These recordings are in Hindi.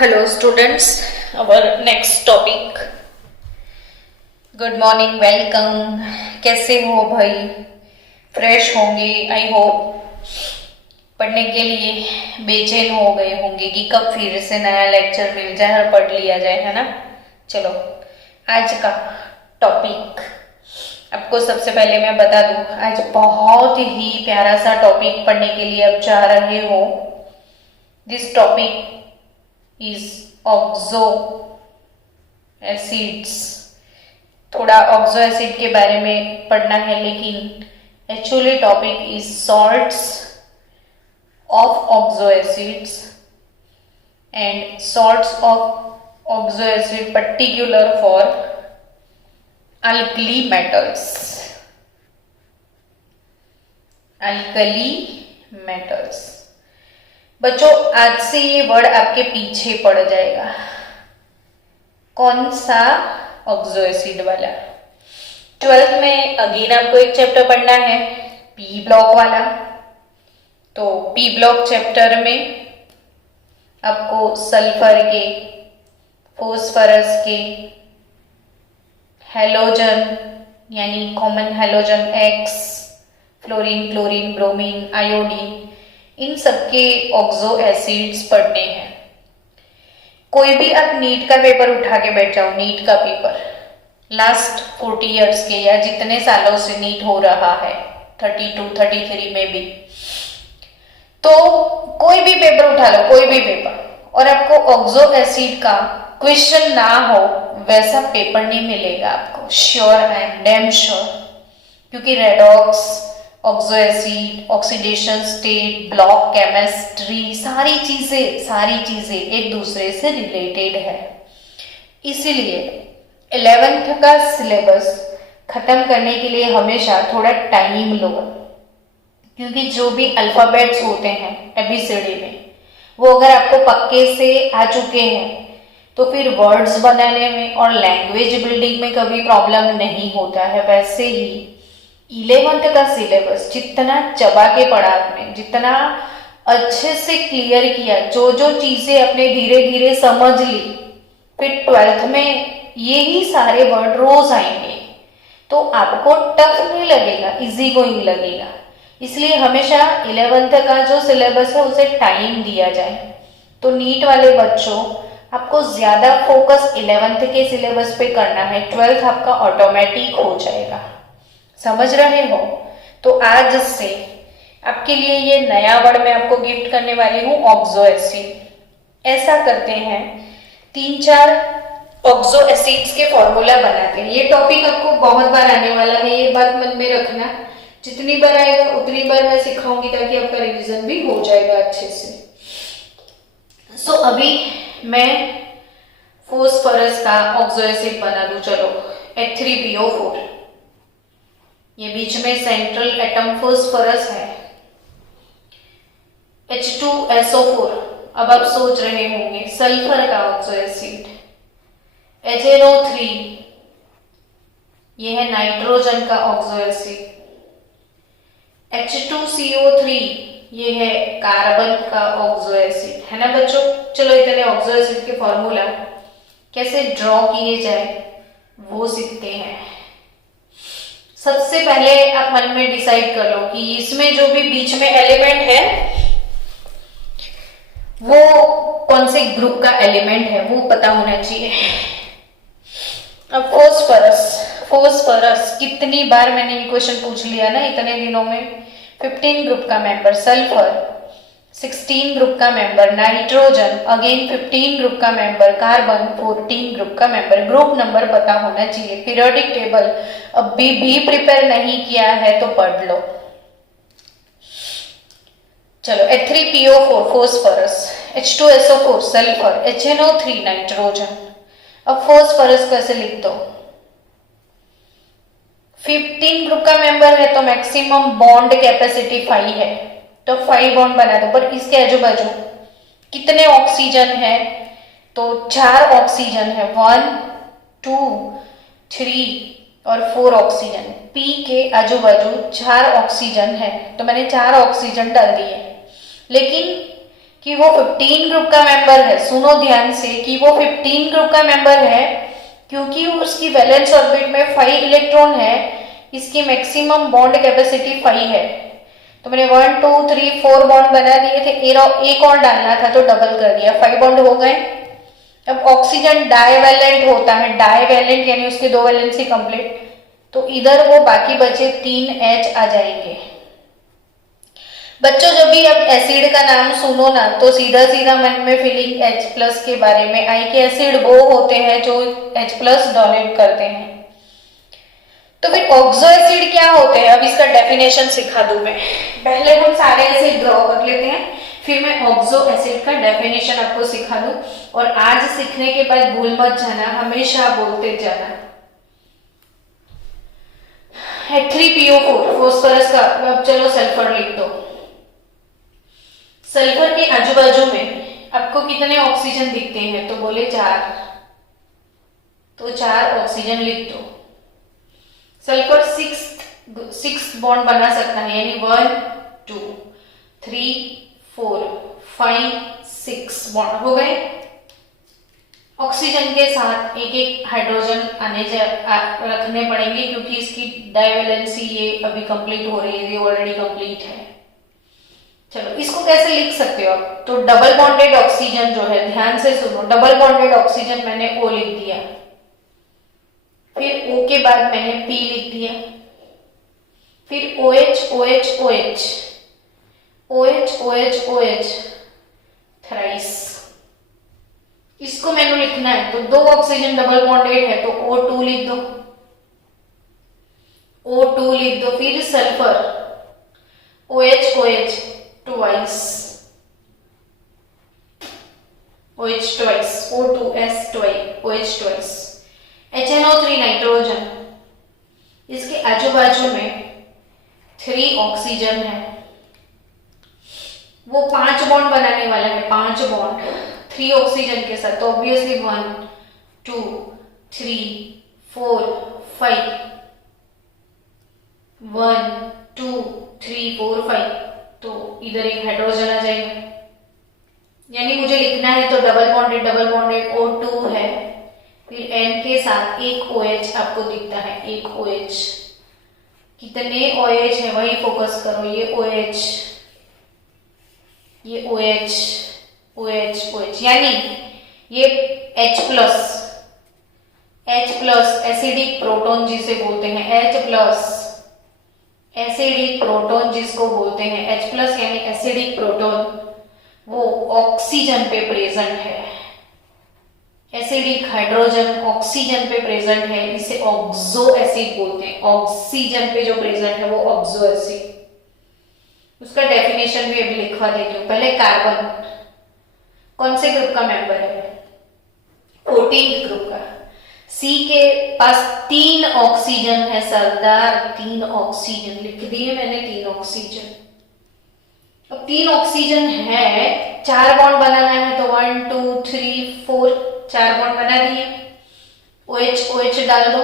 Hello students, our next topic. Good morning, welcome. कैसे हो भाई? फ्रेश होंगे आई होप. पढ़ने के लिए बेचैन हो गए होंगे कि कब फिर से नया लेक्चर मिल जाए और पढ़ लिया जाए, है ना. चलो आज का टॉपिक आपको सबसे पहले मैं बता दूं, आज बहुत ही प्यारा सा टॉपिक पढ़ने के लिए अब जा रहे हो. This topic is oxo acids. थोड़ा ऑक्सो एसिड के बारे में पढ़ना है, लेकिन actually topic is salts of oxo acids and salts of oxo acid particular for alkali metals. Alkali metals. बच्चों आज से ये वर्ड आपके पीछे पड़ जाएगा. कौन सा? ऑक्सो एसिड वाला. 12th में अगेन आपको एक चैप्टर पढ़ना है, पी ब्लॉक वाला. तो पी ब्लॉक चैप्टर में आपको सल्फर के, फोस्फरस के, हेलोजन यानी common halogen X, fluorine, chlorine, bromine, iodine, इन सबके ऑक्सो एसिड्स पढ़ने हैं. कोई भी आप नीट का पेपर उठा के बैठ जाओ, नीट का पेपर लास्ट 40 इयर्स के या जितने सालों से नीट हो रहा है, 32, 33 में भी, तो कोई भी पेपर उठा लो, कोई भी पेपर, और आपको ऑक्सो एसिड का क्वेश्चन ना हो वैसा पेपर नहीं मिलेगा आपको. Sure, I am damn sure. क्योंकि redox, oxo acid, oxidation state, block chemistry, सारी चीजें एक दूसरे से रिलेटेड है. इसीलिए 11th का सिलेबस खत्म करने के लिए हमेशा थोड़ा टाइम लो. क्योंकि जो भी अल्फाबेट्स होते हैं एबीसीडी में, वो अगर आपको पक्के से आ चुके हैं तो फिर वर्ड्स बनाने में और लैंग्वेज बिल्डिंग में कभी प्रॉब्लम नहीं होता है. वैसे ही 11th का सिलेबस जितना चबा के पढ़ा आपने, जितना अच्छे से क्लियर किया, जो जो चीजें अपने धीरे धीरे समझ ली, फिर 12th में यही सारे वर्ड रोज आएंगे तो आपको टफ नहीं लगेगा, इजी गोइंग लगेगा. इसलिए हमेशा 11th का जो सिलेबस है उसे टाइम दिया जाए. तो नीट वाले बच्चों, आपको ज्यादा फोकस 11th के सिलेबस पे करना है. 12th आपका ऑटोमेटिक हो जाएगा. समझ रहे हो? तो आज से आपके लिए ये नया वर्ड मैं आपको गिफ्ट करने वाली हूँ, ऑक्सो एसिड. ऐसा करते हैं, 3-4 ऑक्सो एसिड्स के फॉर्मूला बनाते हैं. ये टॉपिक आपको बहुत बार आने वाला है, ये बात मन में रखना. जितनी बार आएगा उतनी बार मैं सिखाऊंगी ताकि आपका रिवीजन भी हो जाएगा अच्छे से. सो अभी मैं फोस्फरस का ऑक्सो एसिड बना दूं. चलो, H3PO4. ये बीच में सेंट्रल एटम फोस्फरस है. H2SO4. अब आप सोच रहे होंगे सल्फर का ऑक्सो एसिड. HNO3 ये है नाइट्रोजन का ऑक्सो एसिड. H2CO3 ये है कार्बन का ऑक्सो एसिड, है ना बच्चों. चलो इतने ऑक्सो एसिड के फॉर्मूला कैसे ड्रॉ किए जाए वो सीखते हैं. सबसे पहले आप मन में डिसाइड कर लो कि इसमें जो भी बीच में एलिमेंट है वो कौन से ग्रुप का एलिमेंट है, वो पता होना चाहिए. अब फोस्फरस कितनी बार मैंने ये क्वेश्चन पूछ लिया ना इतने दिनों में. 15 ग्रुप का मेंबर सल्फर, 16 ग्रुप का मेंबर नाइट्रोजन, अगेन 15 ग्रुप का मेंबर कार्बन, 14 ग्रुप का मेंबर. ग्रुप नंबर पता होना चाहिए. पीरियोडिक टेबल अभी भी प्रिपेयर नहीं किया है तो पढ़ लो. चलो, H3PO4 phosphorus, H2SO4 sulphur, HNO3 nitrogen. अब फोस्फरस कैसे लिख दो? 15 ग्रुप का मेंबर है तो मैक्सिमम बॉन्ड कैपेसिटी 5 है, तो 5 बॉन्ड बना दो. पर इसके आजू बाजू कितने ऑक्सीजन है? तो 4 ऑक्सीजन है. 1, 2, 3 और 4 ऑक्सीजन. पी के आजू बाजू 4 ऑक्सीजन है तो मैंने 4 ऑक्सीजन डाल दिए. लेकिन कि वो 15 ग्रुप का मेंबर है। सुनो ध्यान से कि वो 15 ग्रुप का मेंबर है क्योंकि उसकी वैलेंस ऑर्बिट में 5 इलेक्ट्रॉन है, इसकी मैक्सिमम बॉन्ड कैपेसिटी 5 है। तो मैंने 1 2 3 4 बॉन्ड बना दिए थे, एक और डालना था तो डबल कर दिया, 5 बॉन्ड हो गए। अब ऑक्सीजन डाइवैलेंट होता है, डाइवैलेंट यानी उसके 2 वैलेंसी कंप्लीट, तो इधर वो बाकी बचे 3 H आ जाएंगे। बच्चों जब भी अब एसिड का नाम सुनो ना तो सीधा सीधा मन में फीलिंग H+ के बारे में आई कि एसिड वो होते हैं जो H+ डोनेट करते हैं। तो फिर ऑक्सो एसिड क्या होते हैं, अब इसका डेफिनेशन सिखा दूं मैं। पहले हम सारे एसिड ड्रॉ कर लेते हैं, फिर मैं ऑक्सो एसिड का डेफिनेशन आपको सिखा दूं। और आज सीखने के बाद भूल मत जाना, हमेशा बोलते जाना। H3PO4 फॉस्फोरस का, अब चलो सल्फर लिख दो। सल्फर के आजू बाजू में आपको कितने ऑक्सीजन दिखते हैं, तो बोले 4, तो 4 ऑक्सीजन लिख दो। सल्फर 6 बॉन्ड बना सकता है, यानी 1 2 3 4 5 6 बॉन्ड हो गए। ऑक्सीजन के साथ एक एक हाइड्रोजन रखने पड़ेंगे क्योंकि इसकी डाइवैलेंसी ये अभी कंप्लीट हो रही है, ये ऑलरेडी कंप्लीट है। चलो इसको कैसे लिख सकते हो आप, तो डबल बॉन्डेड ऑक्सीजन जो है, ध्यान से सुनो, डबल बॉन्डेड ऑक्सीजन मैंने O लिख दिया, फिर O के बाद मैंने P लिख दिया, फिर OH OH OH OH OH OH thrice. इसको मैंने लिखना है तो 2 ऑक्सीजन डबल बॉन्डेड है तो O2 लिख दो, O2 लिख दो। फिर sulphur OH OH twice, OH twice, O2S twice, OH twice. HNO3 nitrogen, इसके आजू बाजू में 3 ऑक्सीजन है, वो 5 बॉन्ड बनाने वाला है, 5 बॉन्ड 3 ऑक्सीजन के साथ, तो ऑब्वियसली 1 2 3 4 5, 1 2 3 4 5, तो इधर एक हाइड्रोजन आ जाएगा। यानी मुझे लिखना है तो डबल बॉन्डेड O2 है, फिर N के साथ एक OH आपको दिखता है, एक OH। कितने OH है वही फोकस करो, ये OH, ये OH OH OH, यानी ये H+ एसिडिक प्रोटॉन जिसे बोलते हैं, H+ एसिडिक प्रोटॉन जिसको बोलते हैं, H+ यानी एसिडिक प्रोटॉन, वो ऑक्सीजन पे प्रेजेंट है। एसिडिक हाइड्रोजन ऑक्सीजन पे प्रेजेंट है, इसे ऑक्सो एसिड बोलते हैं। ऑक्सीजन पे जो प्रेजेंट है वो ऑक्सो एसिड। उसका डेफिनेशन भी अभी लिखवा देती हूँ। पहले कार्बन कौन से ग्रुप का मेंबर है, 14th ग्रुप का। सी के पास 3 ऑक्सीजन है सरदार, 3 ऑक्सीजन लिख दिए मैंने, 3 ऑक्सीजन। अब 3 ऑक्सीजन है, 4 बॉन्ड बनाना है तो 1 2 3 4 4 बॉन्ड बना दिए। OH OH डाल दो,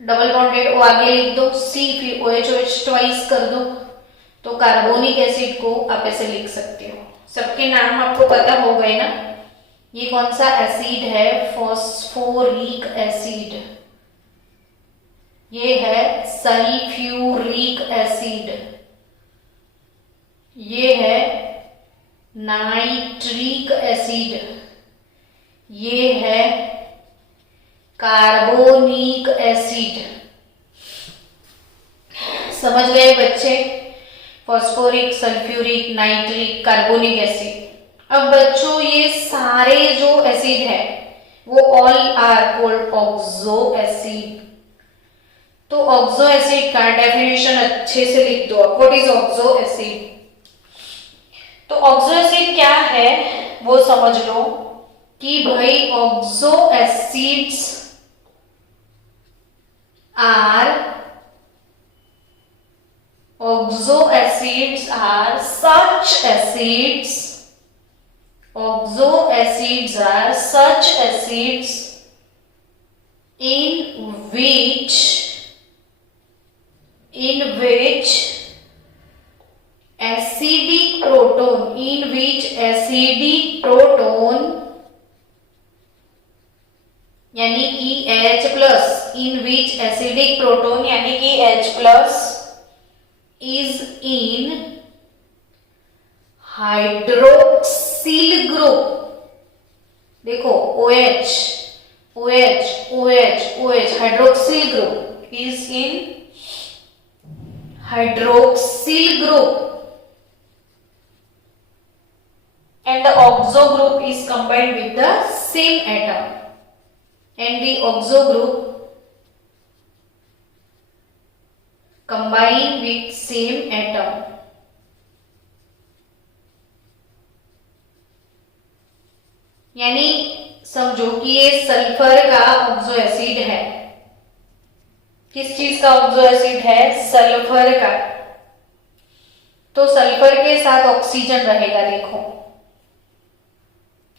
डबल बॉन्डेड O आगे लिख दो, C फिर OH OH ट्वाइस कर दो, तो कार्बोनिक एसिड को आप ऐसे लिख सकते हो। सबके नाम आपको पता हो गए ना। ये कौन सा एसिड है, फॉस्फोरिक एसिड, ये है सल्फ्यूरिक एसिड, ये है नाइट्रिक एसिड, ये है कार्बोनिक एसिड। समझ गए बच्चे, phosphoric, sulphuric, nitric, carbonic acid. अब बच्चों ये सारे जो एसिड है वो all are called oxo acid. तो ऑक्सो एसिड का डेफिनेशन अच्छे से लिख दो, व्हाट इज ऑक्सो एसिड। तो ऑक्सो एसिड क्या है वो समझ लो कि भाई oxo acids are such acids, oxo acids are such acids in which acidic proton, in which acidic proton यानी कि H plus, in which acidic proton यानी कि H plus is in hydroxyl group. देखो OH OH OH OH hydroxyl group is in hydroxyl group and the oxo group is combined with the same atom, and the oxo group combine with same atom. यानी समझो कि ये सल्फर का ऑक्सो एसिड है। किस चीज का ऑक्सो एसिड है? सल्फर का। तो सल्फर के साथ ऑक्सीजन रहेगा, देखो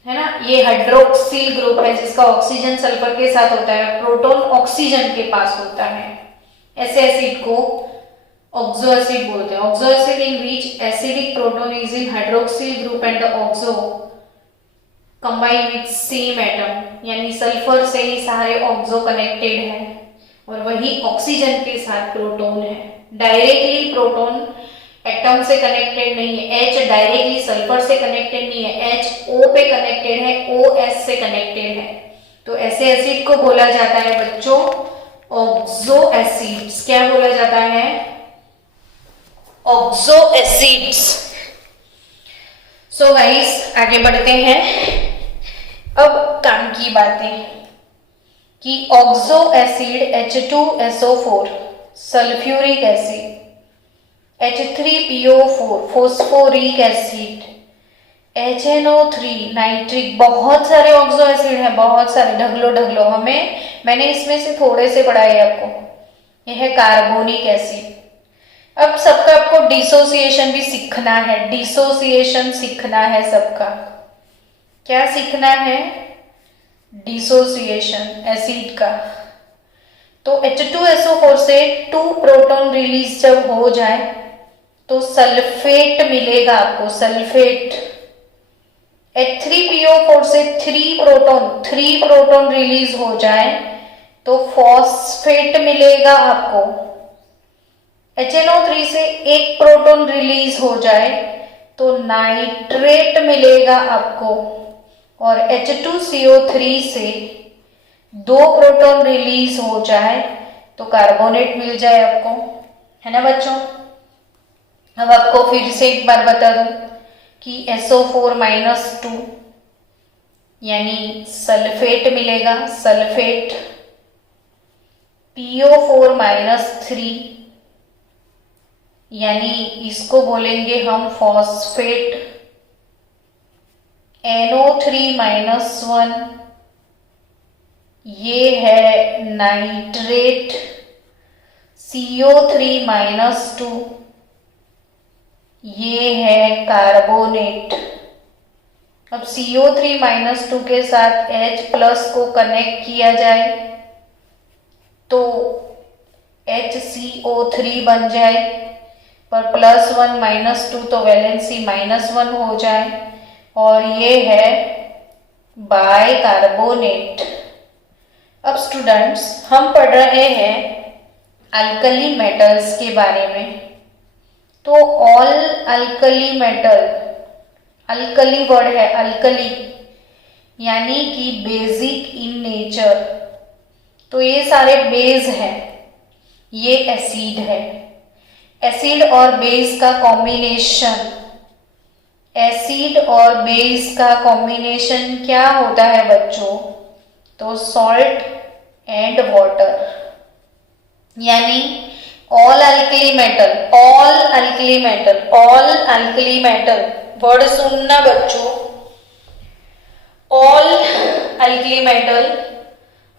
है ना, ये हाइड्रोक्सिल ग्रुप है जिसका ऑक्सीजन सल्फर के साथ होता है, प्रोटॉन ऑक्सीजन के पास होता है। ऐसे एसिड को ऑक्सो एसिड बोलते हैं। Oxo acid in which acidic proton is in hydroxyl group and the oxo combine with same atom, यानी सल्फर से ही सारे ऑक्सो कनेक्टेड है और वही ऑक्सीजन के साथ प्रोटॉन है। डायरेक्टली प्रोटॉन एटम से कनेक्टेड नहीं है, H डायरेक्टली सल्फर से कनेक्टेड नहीं है, H O पे कनेक्टेड है, OS से कनेक्टेड है। तो ऐसे एसिड को बोला जाता है बच्चों ऑक्सो एसिड्स। क्या बोला जाता है? Oxo acids. सो गाइस आगे बढ़ते हैं। अब काम की बातें कि oxo acid H2SO4 sulphuric acid, H3PO4 phosphoric acid, HNO3 nitric, बहुत सारे ऑक्सो एसिड हैं, बहुत सारे, ढगलो। मैंने इसमें से थोड़े से पढ़ाए आपको। यह है कार्बोनिक एसिड। अब सबका आपको डिसोसिएशन भी सीखना है, डिसोसिएशन सीखना है सबका। क्या सीखना है? डिसोसिएशन एसिड का। तो H2SO4 से 2 प्रोटॉन रिलीज जब हो जाए तो सल्फेट मिलेगा आपको, सल्फेट। H3PO4 से 3 प्रोटॉन रिलीज हो जाए तो फॉस्फेट मिलेगा आपको। HNO3 से 1 प्रोटॉन रिलीज हो जाए तो नाइट्रेट मिलेगा आपको, और H2CO3 से 2 प्रोटॉन रिलीज हो जाए तो कार्बोनेट मिल जाए आपको, है ना बच्चों। अब आपको फिर से एक बार बता दूं कि SO4-2 यानी सल्फेट मिलेगा, सल्फेट। PO4-3 यानी इसको बोलेंगे हम फॉस्फेट। NO3-1 ये है नाइट्रेट। CO3-2 ये है कार्बोनेट। अब CO3-2 के साथ H प्लस को कनेक्ट किया जाए तो HCO3 बन जाए, पर +1-2 तो वैलेंसी -1 हो जाए, और ये है बाइकार्बोनेट। अब स्टूडेंट्स हम पढ़ रहे हैं अल्कली मेटल्स के बारे में। तो all alkali metal, alkali word है, अल्कली यानी कि बेसिक इन नेचर। तो ये सारे बेस हैं, ये एसिड है। एसिड और बेस का कॉम्बिनेशन, एसिड और बेस का कॉम्बिनेशन क्या होता है बच्चों? तो सॉल्ट एंड वाटर, यानी all alkali metal, all alkali metal, all alkali metal. Word सुनना बच्चों, all alkali metal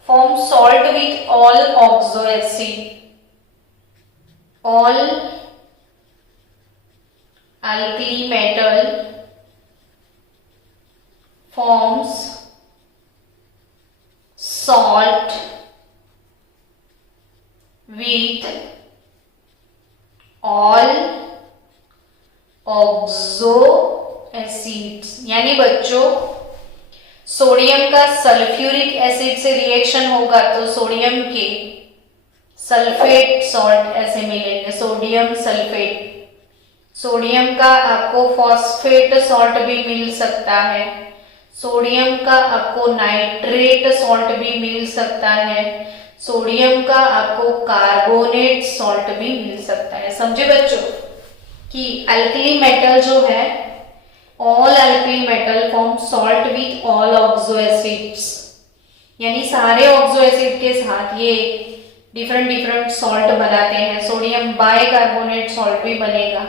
form salt with all oxo acid. All alkali metal forms salt with all बच्चों, सोडियम का सल्फ्यूरिक एसिड से रिएक्शन होगा तो सोडियम के सल्फेट सॉल्ट ऐसे मिलेंगे, सोडियम सल्फेट। सोडियम का आपको फॉस्फेट सॉल्ट भी मिल सकता है, सोडियम का आपको नाइट्रेट सॉल्ट भी मिल सकता है, सोडियम का आपको कार्बोनेट सॉल्ट भी मिल सकता है। समझे बच्चों कि अल्कली मेटल जो है, all alkali metal form salt with all oxo acids, यानी सारे ऑक्सो एसिड के साथ ये डिफरेंट सॉल्ट बनाते हैं। सोडियम बाइकार्बोनेट सॉल्ट भी बनेगा,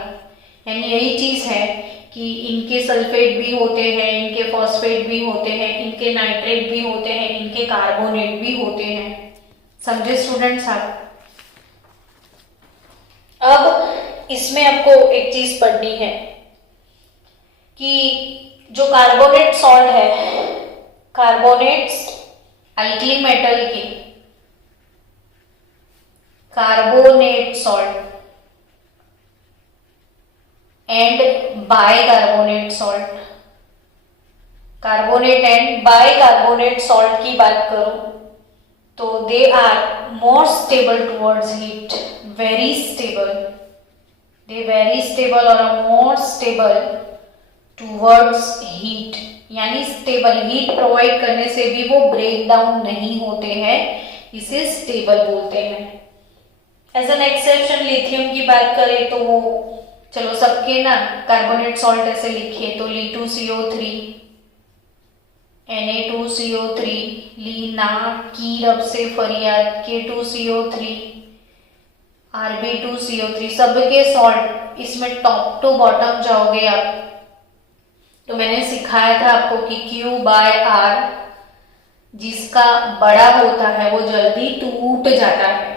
यानी यही चीज है कि इनके सल्फेट भी होते हैं, इनके फॉस्फेट भी होते हैं, इनके नाइट्रेट भी होते हैं, इनके कार्बोनेट भी होते हैं। समझे स्टूडेंट्स आप? अब इसमें आपको एक चीज पढ़नी है कि जो कार्बोनेट सॉल्ट है, कार्बोनेट्स अल्कली मेटल के carbonate salt and bicarbonate salt, carbonate and bicarbonate salt की बात करूं तो they are more stable towards heat, very stable, they very stable और मोर स्टेबल टुवर्ड्स हीट, यानी स्टेबल, हीट प्रोवाइड करने से भी वो ब्रेक डाउन नहीं होते हैं, इसे स्टेबल बोलते हैं। एज एन एक्सेप्शन लिथियम की बात करें तो वो, चलो सबके ना कार्बोनेट सॉल्ट ऐसे लिखिए तो Li2CO3, Na2CO3, लीना, की रब से फरियाद, K2CO3, Rb2CO3, सबके सॉल्ट इसमें टॉप टू बॉटम जाओगे आप तो मैंने सिखाया था आपको कि Q/R जिसका बड़ा होता है वो जल्दी टूट जाता है।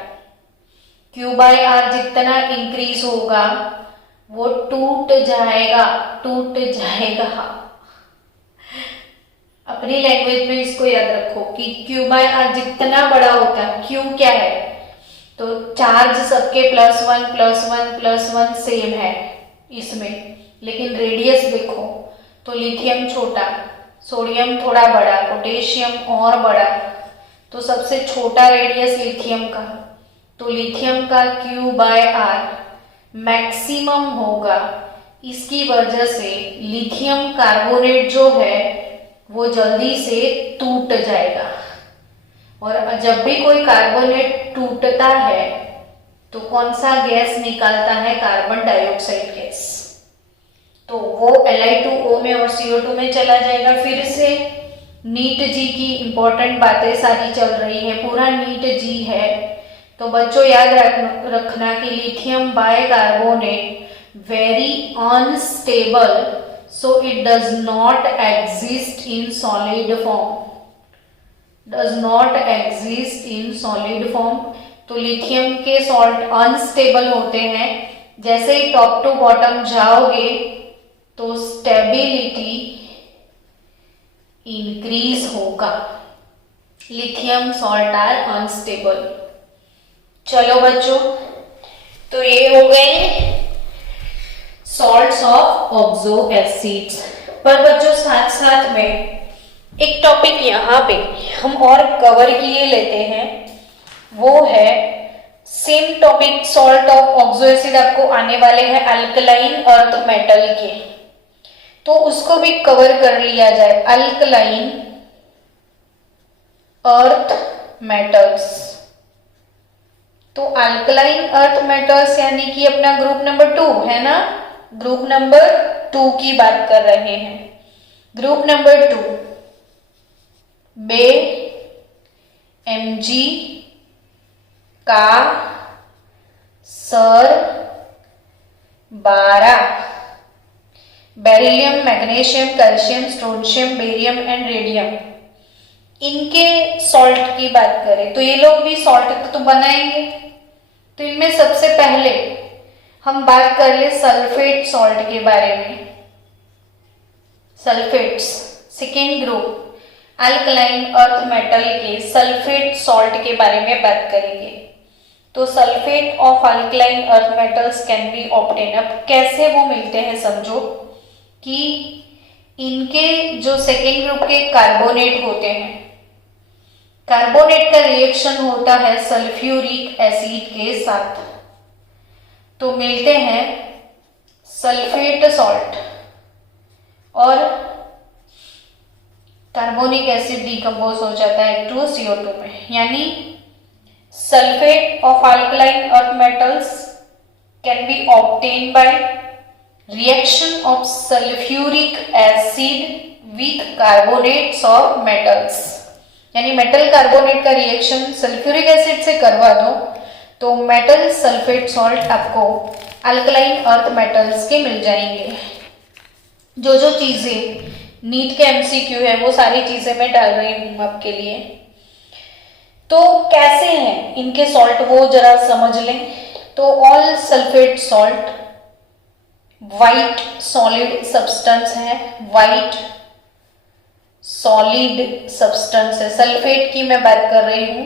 Q/R जितना इंक्रीज होगा वो टूट जाएगा, टूट जाएगा। अपनी लैंग्वेज में इसको याद रखो कि Q/R जितना बड़ा होता है, Q क्या है तो चार्ज सबके +1 सेम है इसमें, लेकिन रेडियस देखो तो लिथियम छोटा, सोडियम थोड़ा बड़ा, पोटेशियम और बड़ा, तो सबसे छोटा रेडियस लिथियम का, तो लिथियम का Q/R मैक्सिमम होगा। इसकी वजह से लिथियम कार्बोनेट जो है वो जल्दी से टूट जाएगा, और जब भी कोई कार्बोनेट टूटता है तो कौन सा गैस निकालता है? कार्बन डाइऑक्साइड गैस, तो वो Li2O में और CO2 में चला जाएगा। फिर से नीट जी की इंपॉर्टेंट बातें सारी चल रही है, पूरा नीट जी है, तो बच्चों याद रखना कि lithium bicarbonate very unstable, so it does not exist in solid form, does not exist in solid form. तो लिथियम के सॉल्ट अनस्टेबल होते हैं, जैसे ही टॉप टू बॉटम जाओगे तो स्टेबिलिटी इंक्रीज होगा, लिथियम सॉल्ट आर अनस्टेबल। चलो बच्चों, तो ये हो गए सॉल्ट्स ऑफ ऑक्सो एसिड्स। पर बच्चों साथ साथ में एक टॉपिक यहाँ पे हम और कवर किए लेते हैं, वो है same topic salt of oxo acid आपको आने वाले हैं अल्कलाइन अर्थ मेटल के, तो उसको भी कवर कर लिया जाए। अल्कलाइन अर्थ मेटल्स, तो अल्कलाइन अर्थ मेटल्स यानी कि अपना ग्रुप नंबर 2 है ना, ग्रुप नंबर 2 की बात कर रहे हैं। ग्रुप नंबर 2 बे, Mg, का, सर, 12, beryllium, magnesium, calcium, strontium, barium and radium, इनके सॉल्ट की बात करें तो ये लोग भी सॉल्ट तो बनाएंगे। तो इनमें सबसे पहले हम बात कर ले सल्फेट सॉल्ट के बारे में। Sulphates, second group alkaline earth metal के सल्फेट सॉल्ट के बारे में बात करेंगे। तो sulphate of alkaline earth metals can be obtain. अब कैसे वो मिलते हैं समझो कि इनके जो सेकेंड ग्रुप के कार्बोनेट होते हैं, कार्बोनेट का रिएक्शन होता है सल्फ्यूरिक एसिड के साथ, तो मिलते हैं सल्फेट सॉल्ट और कार्बोनिक एसिड डिकम्पोज हो जाता है 2CO2 में, यानी sulphate of alkaline earth metals can be obtain by reaction of sulphuric acid with carbonates of metals. यानी मेटल कार्बोनेट का रिएक्शन सल्फ्यूरिक एसिड से करवा दो तो मेटल सल्फेट सॉल्ट आपको अल्कलाइन अर्थ मेटल्स के मिल जाएंगे। जो जो चीजें नीट के एमसीक्यू है वो सारी चीजें मैं डाल रही हूं आपके लिए। तो कैसे हैं इनके सॉल्ट वो जरा समझ लें। तो all sulphate salt white solid substance है, वाइट सॉलिड सब्सटेंस है। सल्फेट की मैं बात कर रही हूं।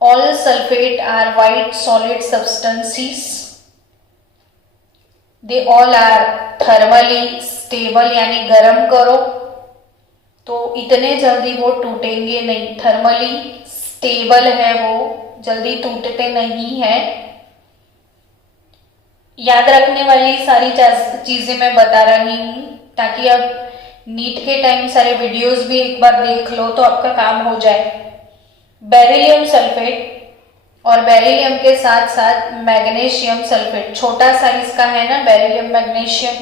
All sulphate are white solid substances, they all are thermally stable, यानी गर्म करो तो इतने जल्दी वो टूटेंगे नहीं। थर्मली स्टेबल है, वो जल्दी टूटते नहीं है। याद रखने वाली सारी चीजें मैं बता रही हूं ताकि आप नीट के टाइम सारे वीडियोस भी एक बार देख लो तो आपका काम हो जाए। बेरिलियम सल्फेट और बेरिलियम के साथ साथ मैग्नीशियम सल्फेट, छोटा साइज का है ना बेरिलियम मैग्नीशियम,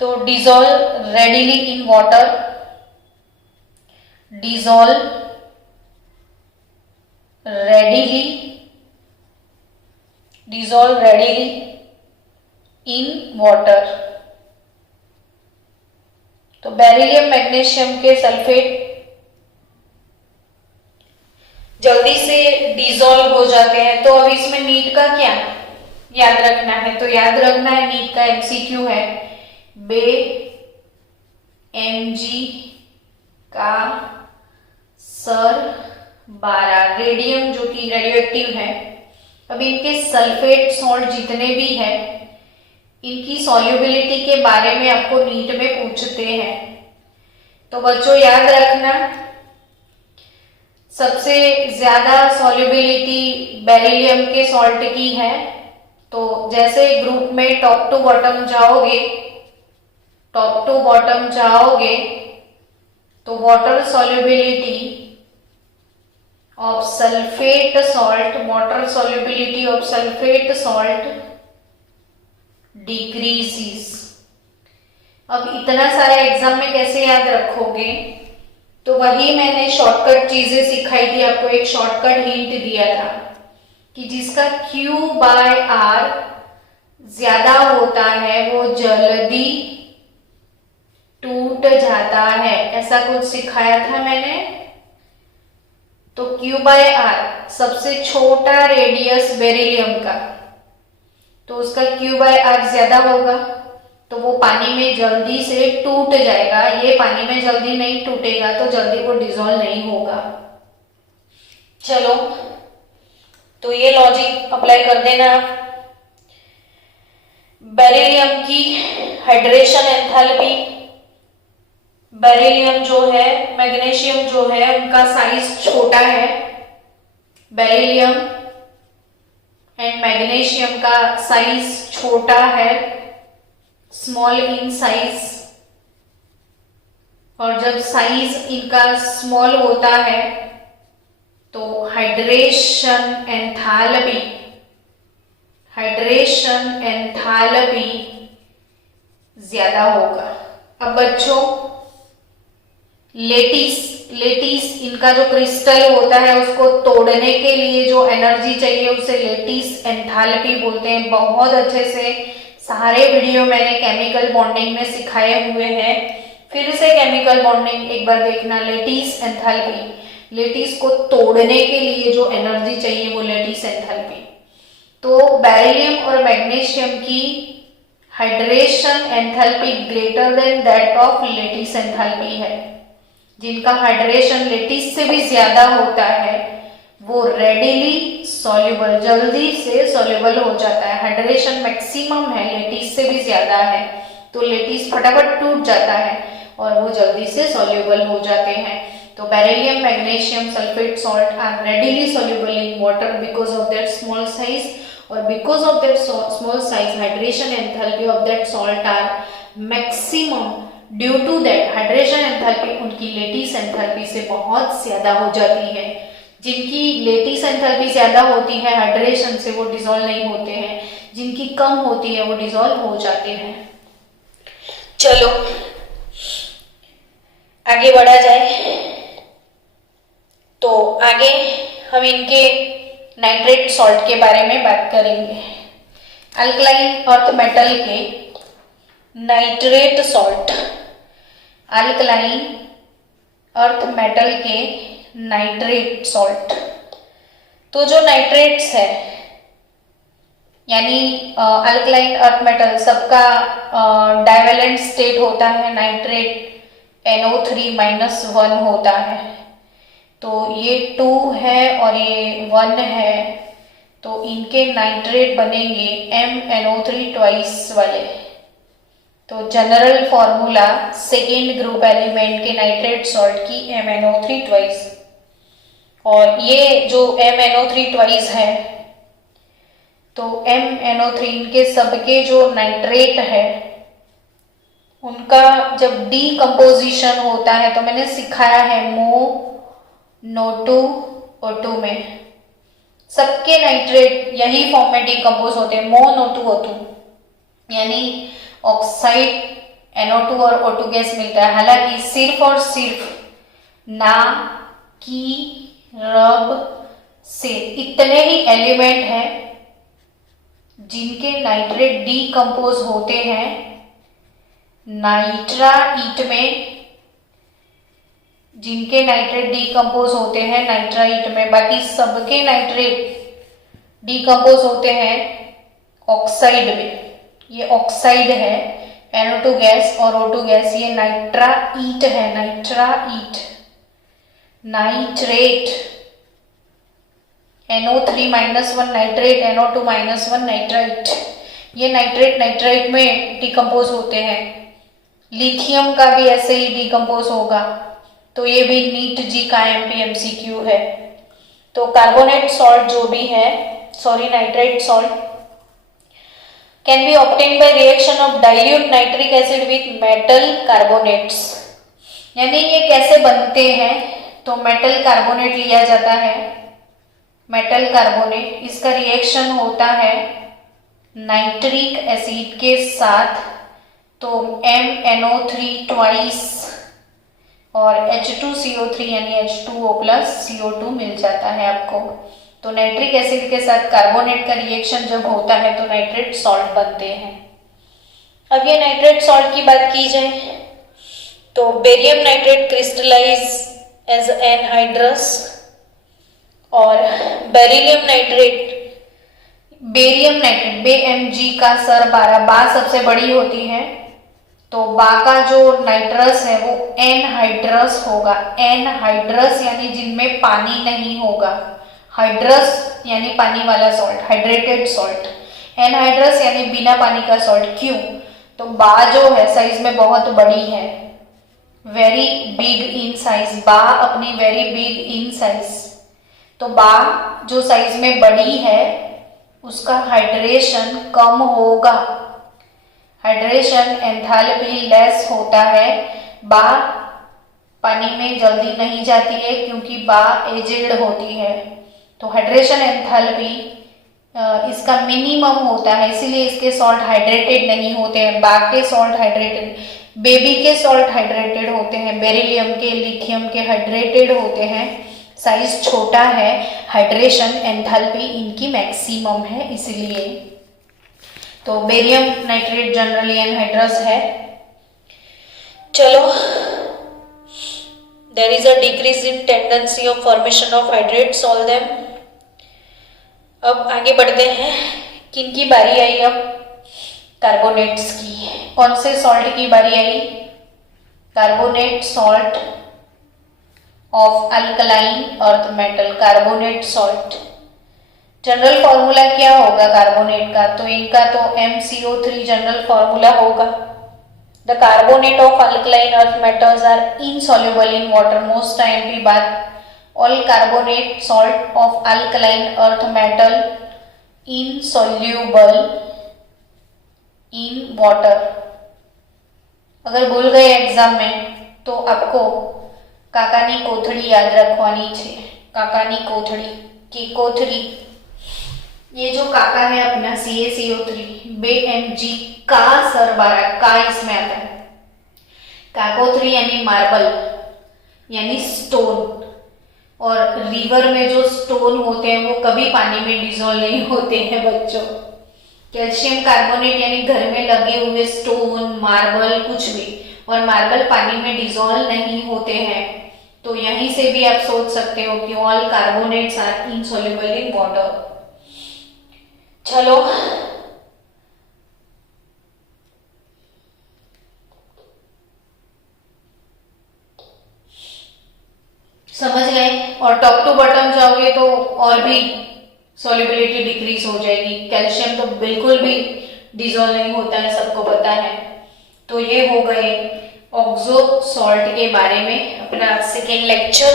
तो dissolve readily in water, dissolve readily, dissolve readily in water. तो बेरिलियम मैग्नीशियम के सल्फेट जल्दी से डिजोल्व हो जाते हैं। तो अब इसमें नीट का क्या याद रखना है, तो याद रखना है नीट का एमसीक्यू है बे एमजी का सर 12 रेडियम जो कि रेडियो एक्टिव है। अब इनके सल्फेट सॉल्ट जितने भी हैं इनकी सॉल्युबिलिटी के बारे में आपको नीट में पूछते हैं। तो बच्चों याद रखना सबसे ज्यादा सॉल्युबिलिटी बेरिलियम के सॉल्ट की है। तो जैसे ग्रुप में टॉप टू बॉटम जाओगे, टॉप टू बॉटम जाओगे तो water solubility of sulphate salt, water solubility of sulphate salt decreases. अब इतना सारा एग्जाम में कैसे याद रखोगे, तो वही मैंने शॉर्टकट चीजें सिखाई थी आपको, एक शॉर्टकट हिंट दिया था कि जिसका Q/R ज्यादा होता है वो जल्दी टूट जाता है, ऐसा कुछ सिखाया था मैंने। तो Q/R सबसे छोटा रेडियस बेरिलियम का, तो उसका Q/R ज्यादा होगा तो वो पानी में जल्दी से टूट जाएगा। ये पानी में जल्दी नहीं टूटेगा तो जल्दी वो डिसॉल्व नहीं होगा। चलो तो ये लॉजिक अप्लाई कर देना। बेरिलियम की हाइड्रेशन एंथैल्पी, बेरिलियम जो है मैग्नीशियम जो है उनका साइज छोटा है, बेरिलियम एंड मैग्नीशियम का साइज छोटा है, स्मॉल इन साइज। और जब साइज इनका स्मॉल होता है तो हाइड्रेशन एंथैल्पी, हाइड्रेशन एंथैल्पी ज्यादा होगा। अब बच्चों लेटिस इनका जो क्रिस्टल होता है उसको तोड़ने के लिए जो एनर्जी चाहिए उसे लेटिस एंथैल्पी बोलते हैं। बहुत अच्छे से सारे वीडियो मैंने केमिकल बॉन्डिंग में सिखाए हुए हैं, फिर से केमिकल बॉन्डिंग एक बार देखना। लेटिस एंथैल्पी, लेटिस को तोड़ने के लिए जो एनर्जी चाहिए वो लेटिस एंथैल्पी। तो बेरिलियम और मैग्नीशियम की hydration enthalpy greater than that of lattice enthalpy है। जिनका हाइड्रेशन लेटिस से भी ज्यादा होता है वो रेडिली सॉल्युबल, जल्दी से सॉल्युबल हो जाता है। हाइड्रेशन मैक्सिमम है, लेटिस से भी ज्यादा है तो लेटिस फटाफट टूट जाता है और वो जल्दी से सॉल्युबल हो जाते हैं। तो beryllium magnesium sulphate salt are readily soluble in water because of that small size, और because of that small size hydration enthalpy of that salt are maximum. Due to that hydration enthalpy उनकी लेटिस एंथैल्पी से बहुत ज्यादा हो जाती है। जिनकी लेटिस एंथैल्पी ज्यादा होती है हाइड्रेशन से, वो डिसॉल्व नहीं होते हैं, जिनकी कम होती है वो डिसॉल्व हो जाते हैं। चलो आगे बढ़ा जाए। तो आगे हम इनके नाइट्रेट सॉल्ट के बारे में बात करेंगे। अल्कलाइन अर्थ मेटल के nitrate salt, alkaline earth metal के नाइट्रेट सॉल्ट। तो जो नाइट्रेट्स है यानी अल्कलाइन अर्थ मेटल सबका डाइवेलेंट स्टेट होता है, नाइट्रेट NO3-1 होता है। तो ये 2 है और ये 1 है, तो इनके नाइट्रेट बनेंगे MnO3 ट्वाइस वाले। तो general formula second group element के नाइट्रेट सॉल्ट की MnO3 ट्वाइस, और ये जो MnO3 ट्वाइस है तो MnO3 इनके सबके जो नाइट्रेट है उनका जब डीकम्पोजिशन होता है, तो मैंने सिखाया है MoNO2O2 में सबके नाइट्रेट यही फॉर्म में डीकम्पोज होते हैं, MoNO2O2, यानी ऑक्साइड NO2 और O2 गैस मिलता है। हालांकि सिर्फ और सिर्फ ना की रब से इतने ही एलिमेंट हैं जिनके नाइट्रेट डीकम्पोज होते हैं नाइट्राइट में, जिनके नाइट्रेट डीकम्पोज होते हैं नाइट्राइट में। बाकी सबके नाइट्रेट डीकम्पोज होते हैं ऑक्साइड में। ये ऑक्साइड है NO2 गैस और O2 गैस, ये नाइट्राइट है, nitrite, nitrate NO3-1 nitrate, NO2-1 nitrite. ये नाइट्रेट नाइट्राइट में डिकम्पोज होते हैं। लिथियम का भी ऐसे ही डिकम्पोज होगा। तो ये भी नीट जी का MPMCQ है। तो कार्बोनेट सॉल्ट जो भी है, sorry nitrate salt can be obtained by reaction of dilute nitric acid with metal carbonates. यानी ये कैसे बनते हैं, तो मेटल कार्बोनेट लिया जाता है, मेटल कार्बोनेट, इसका रिएक्शन होता है नाइट्रिक एसिड के साथ, तो MnO3 ट्वाइस और H2CO3 यानी H2O प्लस CO2 मिल जाता है आपको। तो नाइट्रिक एसिड के साथ कार्बोनेट का रिएक्शन जब होता है तो नाइट्रेट सॉल्ट बनते हैं। अब ये नाइट्रेट सॉल्ट की बात की जाए तो barium nitrate crystallize as anhydrous, और beryllium nitrate, barium nitrate BMG का सर 12, बा सबसे बड़ी होती है, तो बा का जो नाइट्रस है वो एनहाइड्रस होगा। एनहाइड्रस यानी जिनमें पानी नहीं होगा, हाइड्रस यानी पानी वाला सॉल्ट, हाइड्रेटेड सॉल्ट, एनहाइड्रस यानी बिना पानी का सॉल्ट। क्यों, तो बा जो है साइज में बहुत बड़ी है, वेरी बिग इन साइज, बा अपनी वेरी बिग इन साइज। तो बा जो साइज में बड़ी है उसका हाइड्रेशन कम होगा, हाइड्रेशन एंथैल्पी लेस होता है। बा पानी में जल्दी नहीं जाती है क्योंकि बा एजिड होती है, तो हाइड्रेशन एंथैल्पी इसका मिनिमम होता है, इसीलिए इसके सॉल्ट हाइड्रेटेड नहीं होते हैं। बा के सॉल्ट हाइड्रेटेड, बेबी के सॉल्ट हाइड्रेटेड होते हैं, बेरिलियम के, लिथियम के हाइड्रेटेड होते हैं, साइज छोटा है, हाइड्रेशन एंथैल्पी इनकी मैक्सिमम है इसलिए। तो बेरियम नाइट्रेट जनरली एनहाइड्रस है। चलो, there is a decrease in tendency of formation of hydrates, all them. अब आगे बढ़ते हैं, किनकी बारी आई अब, कार्बोनेट्स की। कौन से सॉल्ट की बारी आई, carbonate salt of alkaline earth metal, carbonate salt. General formula क्या होगा कार्बोनेट का, तो इनका तो MCO3 जनरल फॉर्मूला होगा, the carbonate of alkaline earth metals are insoluble in water. Most time की बात, all carbonate salt of alkaline earth metal insoluble in water. अगर भूल गए एग्जाम में तो आपको काकानी कोथड़ी याद रखवानी है। काकानी कोथड़ी की कोथड़ी, ये जो काका है अपना CaCO3 BeMg का सरबारा का इसमें आता है। काकोथरी यानी मार्बल यानी स्टोन, और रिवर में जो स्टोन होते हैं वो कभी पानी में डिजोल्व नहीं होते हैं बच्चों। कैल्शियम कार्बोनेट यानी घर में लगे हुए स्टोन, मार्बल कुछ भी, और मार्बल पानी में डिजोल्व नहीं होते हैं। तो यहीं से भी आप सोच सकते हो कि all carbonates are insoluble in water. चलो समझ गए, और टॉप टू बॉटम जाओगे तो और भी सॉल्युबिलिटी डिक्रीज हो जाएगी। कैल्शियम तो बिल्कुल भी डिजोल्व नहीं होता है, सबको पता है। तो ये हो गए ऑक्सो सॉल्ट के बारे में अपना सेकेंड लेक्चर।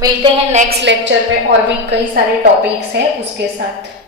मिलते हैं नेक्स्ट लेक्चर में, और भी कई सारे टॉपिक्स हैं उसके साथ।